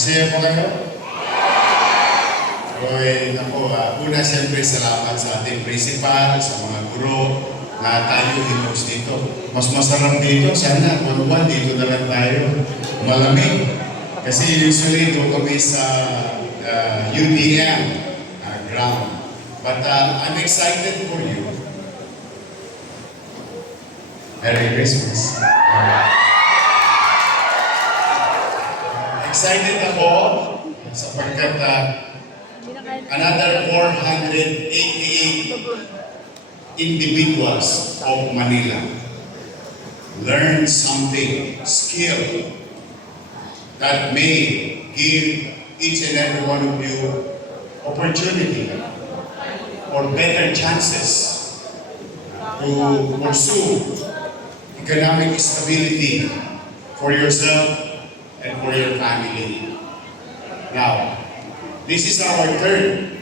Masaya po kayo? Okay, una siyempre salamat sa ating principal, sa mga guro na tayo hinos dito. Mas masarap dito, sana buwan dito na lang tayo. Malamig. Kasi usually doon kami sa UDM ground. But I'm excited for you. Merry Christmas. Excited ako sapagkat another 488 individuals of Manila learn something, skill, that may give each and every one of you opportunity or better chances to pursue economic stability for yourself and for your family. Now, this is our third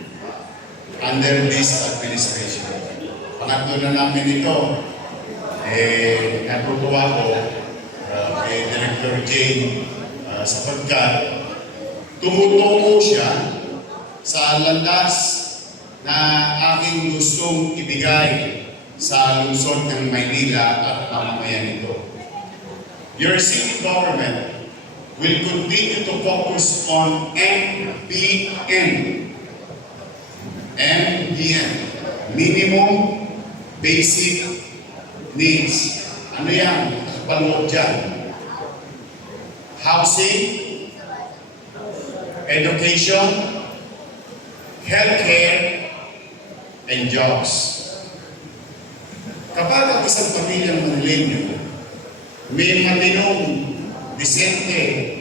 under this administration. Pangatlo na namin ito. Natutuwa ko kay Director Jane sapagkat tumutungo siya sa landas na aking gustong ibigay sa lungsod ng Maynila at mamamayan nito. Your city government will continue to focus on MBN. MBN. Minimum Basic Needs. Ano yan? Paloob dyan. Housing, education, healthcare, and jobs. Kapag ang isang pamilyang Manileño may matinong disente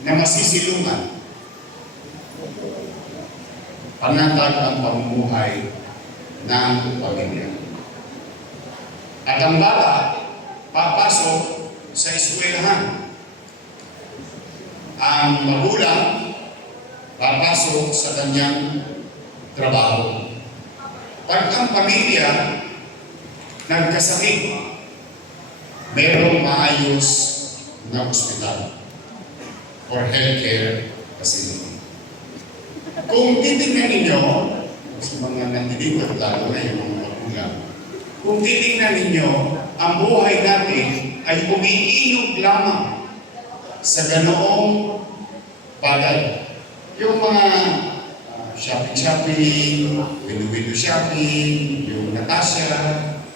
na masisilungan, panatag ang pamumuhay ng pamilya. At ang bata, papasok sa eskwelahan. Ang magulang, papasok sa kanyang trabaho. Pag ang pamilya nagkasakit, merong maayos na ospital or healthcare facility. Kung titignan ninyo, sa mga nandito, lalo na yung mga magulang, kung titignan ninyo, ang buhay natin ay umiinog lamang sa ganoong bagay. Yung mga shopping, window shopping, yung Natasha,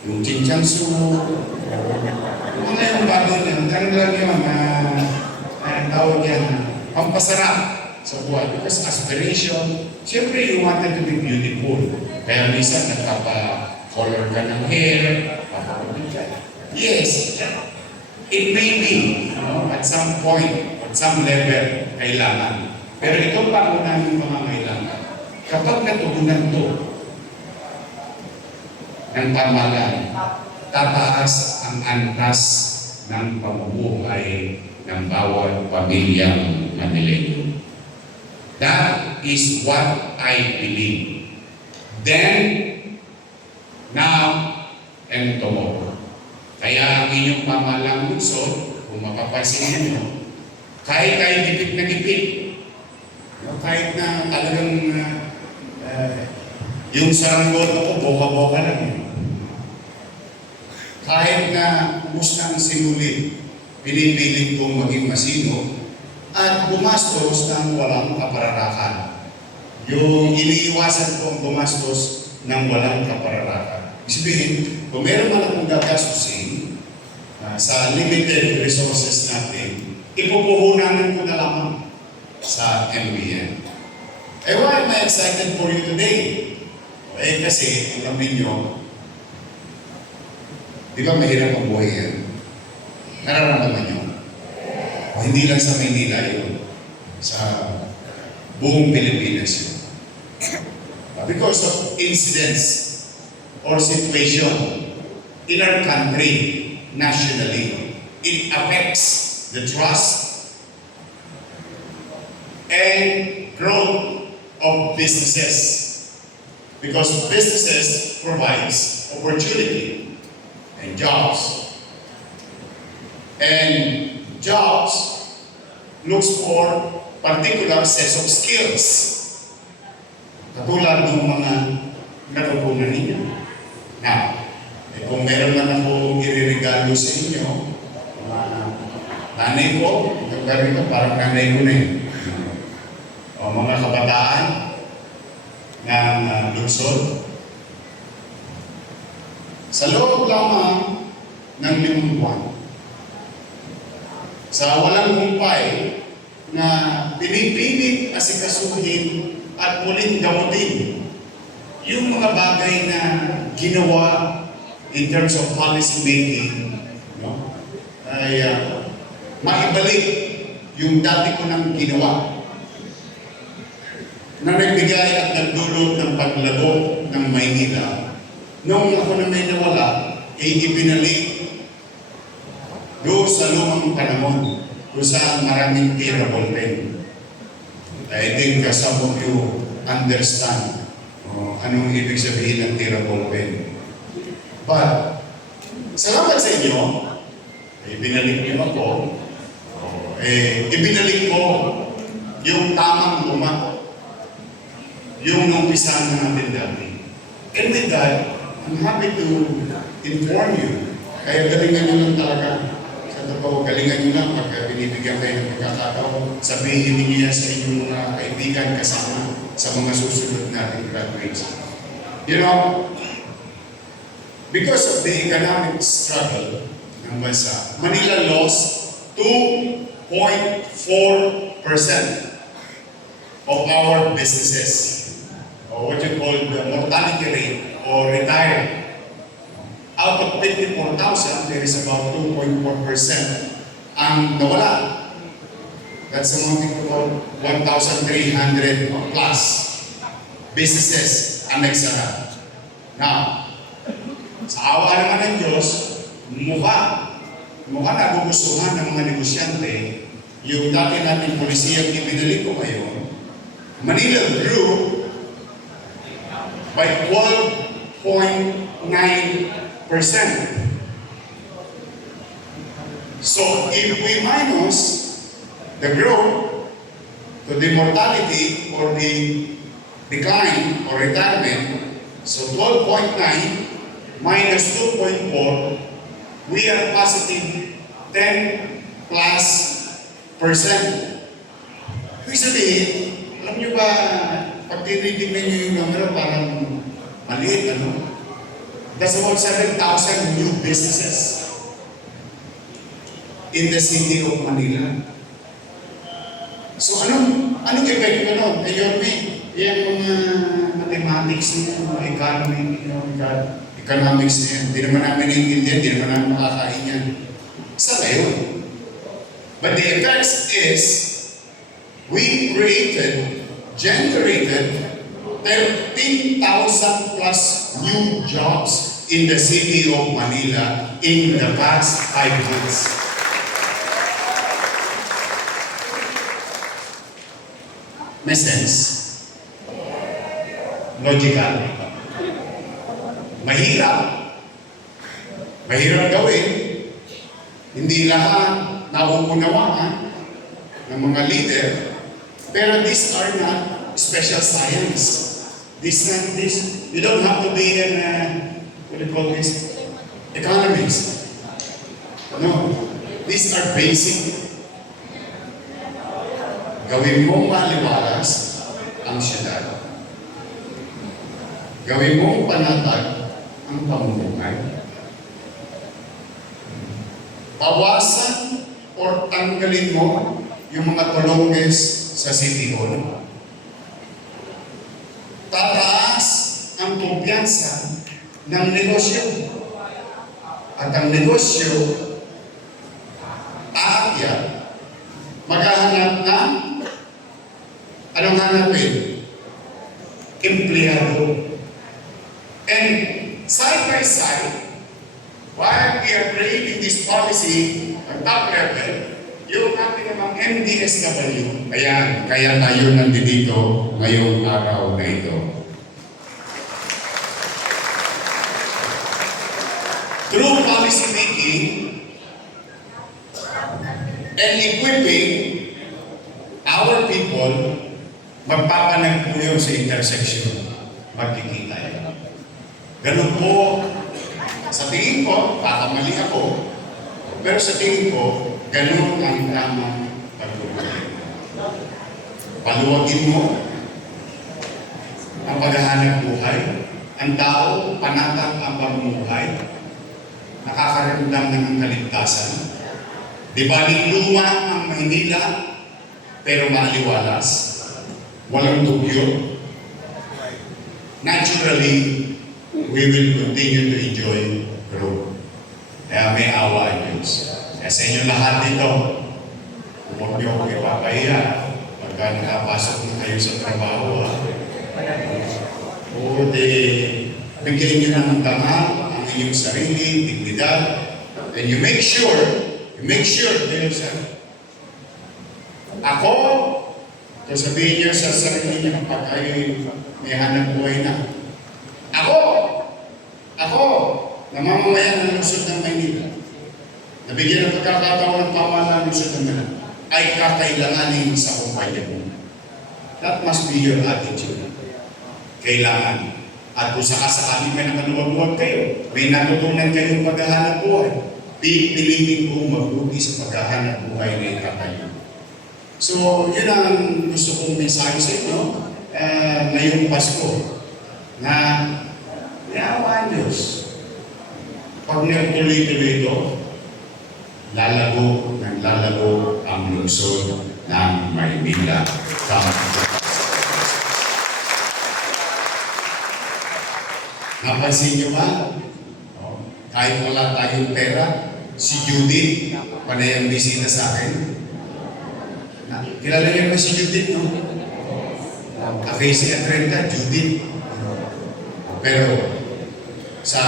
yung Chinchansu, mga yung bagay na, ganun lang yun, tawag yan, pampasarap sa buhay. Because aspiration, siyempre you wanted to be beautiful. Kaya minsan nagpapa-color ka ng hair, papapagod ka. Yes, it may be, at some point, at some level, kailangan. Pero ito pa muna yung mga kailangan. Kapag natugunan to ng pamahalaan, tataas ang antas ng pamumuhay ng bawat pamilyang Manileño. That is what I believe. Then, now, and tomorrow. Kaya ang inyong pamahalang lungsod, kung mapapansin nyo, kahit kayo gipit na gipit, kahit na talagang yung saranggot ako, boka-boka lang yun. Kahit na ubos na ang sinulit, pinipilit kong maging masino at gumastos ng walang kapararakan. Yung iniiwasan kong gumastos ng walang kapararakan. Sabihin, kung meron man akong gagastusin sa limited resources natin, ipupuhunan ko na lamang sa MBN. Why am I excited for you today? Kasi, alam ninyo, di ba mahirap ang buhay yan? Nararamdaman nyo? O hindi lang sa Maynila yun. Sa buong Pilipinas yun. Because of incidents or situation in our country, nationally, it affects the trust and growth of businesses. Because businesses provides opportunity and jobs. And jobs looks for particular set of skills. Katulad ng mga natutunan ninyo. Now, kung meron man ako iririgalo sa inyo, nanay ko, nagkaroon parang nanay ko na yun. O mga kabataan ng lungsod. Sa loob lamang ng 5 buwan, sa walang humpay na pinipilit asikasuhin at muling gamutin yung mga bagay na ginawa in terms of policy making, no? Ay maibalik yung dati ko nang ginawa na nagbigay at nagdulot ng paglago ng Maynila. Nung ako na may nawala, ay ibinalik doon sa lumang panahon kung saan maraming tira ballpen. I think some of you understand anong ibig sabihin ng tira ballpen. But, salamat sa inyo, ibinalik niyo ako, ibinalik ko yung tamang luma, yung umpisa na natin dati. And with that, I'm happy to inform you. Kaya galingan nyo lang talaga. Sa totoo, galingan nyo lang pagka binibigyan kayo ng pagkakataon. Sabihin niyo yan sa inyong mga kaibigan kasama sa mga susunod nating graduates. You know, because of the economic struggle ng bansa, Manila lost 2.4% of our businesses, or what you call the mortality rate, or retired. Out of 54,000, there is about 2.4% ang nawala. That's amounting to about 1,300 plus businesses ang nagsara. Now, sa awa naman ng Diyos, mukha nagugustuhan ng mga negosyante yung dati natin polisiyang ibinalik ko ngayon. Manila grew by 12.9%. So if we minus the growth to the mortality or the decline or retirement, so 12.9 minus 2.4, we are positive 10 plus percent. Ibig sabihin, alam nyo ba, pag tinitignan nyo yung numero, parang maliit, ano? That's about 7,000 new businesses in the city of Manila. So anong epekto nun? Yorme, yan mga mathematics niyo, economy niyo, economics niyo. Hindi naman namin naiintindihan, hindi naman namin makakain yan. Sa ngayon. But the effect is, we generated 13,000 plus new jobs in the city of Manila in the past 5 months. May sense? Logical. Mahirap. Mahirap gawin. Hindi lahat nauunawaan ng mga leader. Pero these are not special science. You don't have to be an, what do you call this? Economist. No. These are basic. Gawin mong maliwalas ang syudad. Gawin mong panatag ang pamumuhay. Bawasan o tanggalin mo yung mga tulonges sa City Hall. Tataas ang kumpiyansa ng negosyo. At ang negosyo, aakyat, maghahanap na, anong hanapin? Empleyado. And side by side, while we are creating this policy at top level, yung ating namang MDSW, kaya tayo nandito ngayong araw na ito. Through policy making and equipping our people, magpapanag po yun sa intersection. Magkikita yan. Ganun po, sa tingin ko, baka mali ako, pero sa tingin ko, ganun ang tamang pagpupulay. Paluwagin mo ang paghahanap buhay. Ang tao, panatag ang pamumuhay. Nakakaramdam ng kaligtasan. Di ba, luma ang Maynila, pero maaliwalas. Walang tugyo. Naturally, we will continue to enjoy growth. Kaya may awa ang Diyos. Kaya sa inyo lahat dito, huwag niyo akong ipapahiya pagka nakapasok na kayo sa trabaho. O bigyan niyo ng dangal ang inyong sarili, dignidad, and you make sure kayo sa ako, sabihin niyo sa sarili niyo pag kayo may hanap buhay na. Ako, namamamayan ng lungsod ng Maynila, nabigyan ng pagkakataon ng pamahalaan ng lungsod ng Maynila, ay kakailanganin sa kumpanya mo. That must be your attitude. Kailangan. At kung sakasakali may nakaluwag-luwag kayo, may natutunan kayong paghahanap buhay, pipilitin kong mabuti sa paghahanap buhay na ikatayo. So, yun ang gusto kong mensahe sa inyo ngayong Pasko, na yawa Diyos. Pag nagtuloy-tuloy ito, lalago ang lungsod ng Maynila. Napansin niyo ba? Kahit wala tayong pera, si Judith, panay ang bisita sa akin. Kilala niyo ba si Judith, no? Casey at Renta, Judith. Pero sa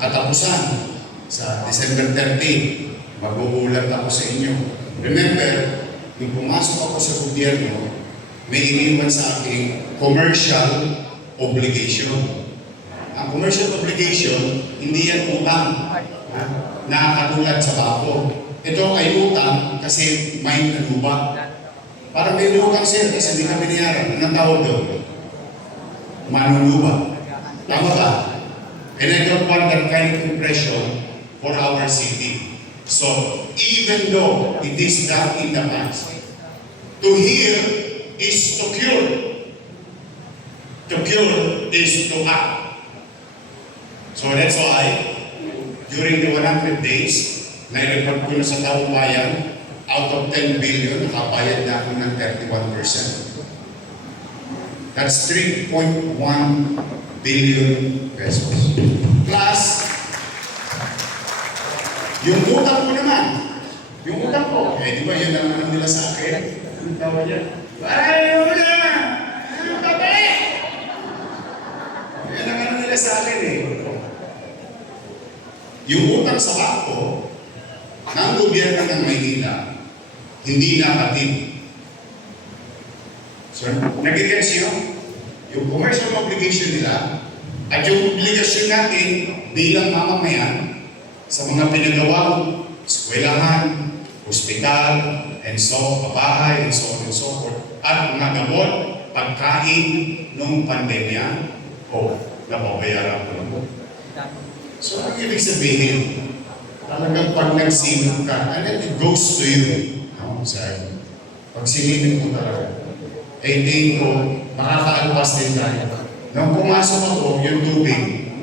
katapusan, sa December 30, mag-uulat ako sa inyo. Remember, nung pumasok ako sa gobyerno, may iniwan sa aking commercial obligation. Ang commercial obligation, hindi yan utang na katulad sa bako. Ito ay utang kasi may naluba. Parang may utang sir kasi hindi kami niyaran. Anong tawag doon? Manuluba. Tama ba? And I don't want that kind of impression for our city. So, even though it is done in the past, to heal is to cure. To cure is to act. So that's why, during the 100 days, nai-report ko na sa taong bayan, out of 10 billion, nakabayad na ako ng 31%. That's 3.1 billion pesos. Plus, yung utang ko naman, di ba yun ang ano nila sa akin? Anong tawag yan? Ay, wala na! Babalik! Yan ang ano nila sa akin Yung utang sa bako ng gobyerno ng Maynila, hindi nakatid. So, nag-gets yun? Yung commercial obligation nila at yung obligasyon natin bilang mamamayan sa mga pinagawang eskwelahan, ospital, and so, bahay, and so on and so forth, at mga gamot, pagkain nung pandemya, nababayaran ko na po. So, ang ibig sabihin, talagang pag nagsimip ka, and then it goes to you. No, sir. Pag sinimip mo talaga, tingin ko, makakaalpas din tayo. Nung pumasok ako, yung tubig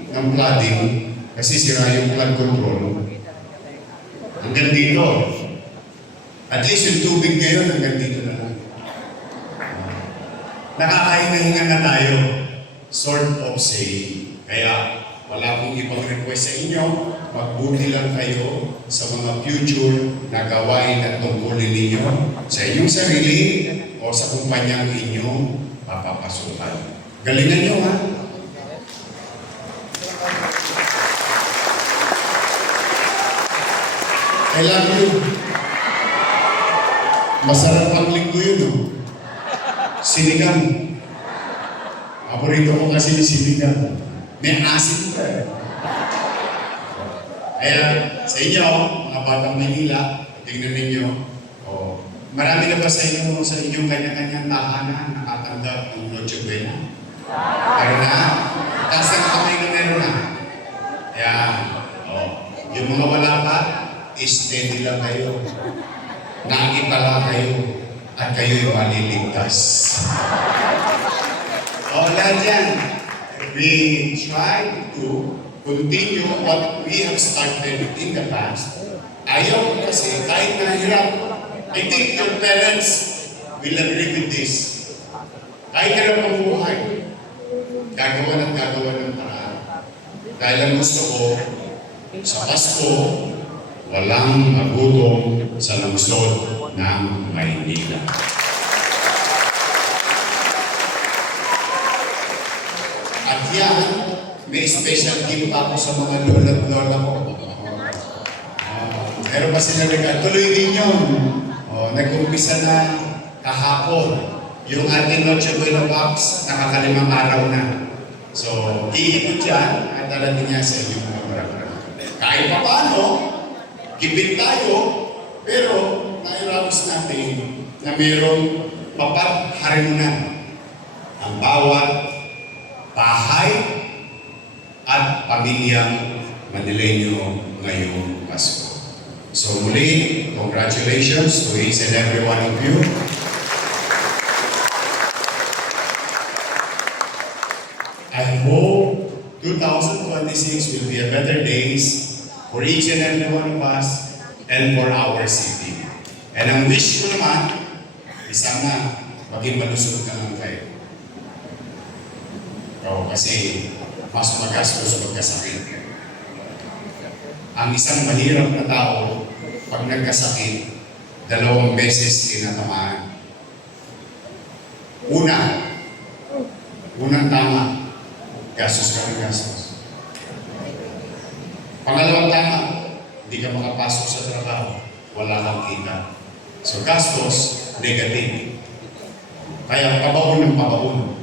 ng flooding, kasi sira yung flood control, hanggang dito. At least yung tubig ngayon, hanggang dito na lang. Nakakahinga na tayo, sort of saying. Kaya, wala akong ibang request sa inyo, magbuti lang kayo sa mga future na gawain at tungkulin ninyo sa inyong sarili o sa kumpanyang inyong papapasukan. Galingan nyo, ha? I love you. Masarap ang linggo yun, no? Sinigang. Paborito ko kasi ni sinigang. May asin pa Kaya sa inyo, mga batang Manila, tingnan ninyo, Marami na ba sa inyong kanya-kanyang tahanan nakatanggap ng Noche Buena? Meron na? Taas na kamay na meron na. Ayan. Oh. Yung mga wala pa, steady lang kayo. Nakikipala kayo. At kayo'y maliligtas. O, lahat yan. We try to continue what we have started in the past. Ayaw kasi kahit nahirap. I think your parents will agree with this. Kahit hirap ang buhay, gagawa ng paraan. Dahil ang gusto ko, sa Pasko, walang magutom sa lungsod ng Maynila. At yan, may special gift pa ako sa mga lola at lola ko. Meron pa sila tuloy din yun. Nag-umpisa na kahapon. Yung ating Noche Buena box, nakakalimang araw na. So, iikot yan at darating niya sa inyong mga barang-barang. Kahit pa paano, kipit tayo, pero nairamos natin na mayroong papagharimunan ang bawat bahay at pamilyang Manileño ngayong Pasko. So muli, congratulations to each and every one of you. I hope 2026 will be a better days for each and every one of us and for our city. And ang wish ko naman, sana maging malusog na lang kayo. Kasi mas magastos magkasakit. Ang isang mahirap na tao, pag nagkasakit, 2 beses tinatamaan. Unang tama, gastos ka ng gastos. Pangalawang tama, hindi ka makapasok sa trabaho, wala kang kita. So gastos, negative. Kaya pabaon ng pabaon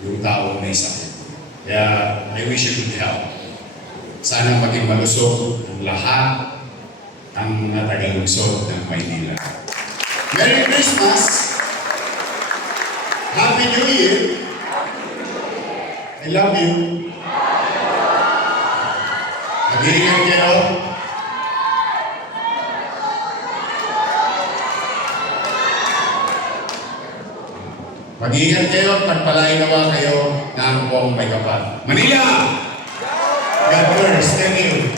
yung tao may sakit. Kaya I wish you good health. Sana maging malusog ang lahat ng mga tagalungsod ng Maynila. Merry Christmas! Happy New Year! I love you! Mag-iingat kayo! Mag-iingat kayo at pagpalain nawa kayo ng buong may kapal. Manila! God bless. Thank you.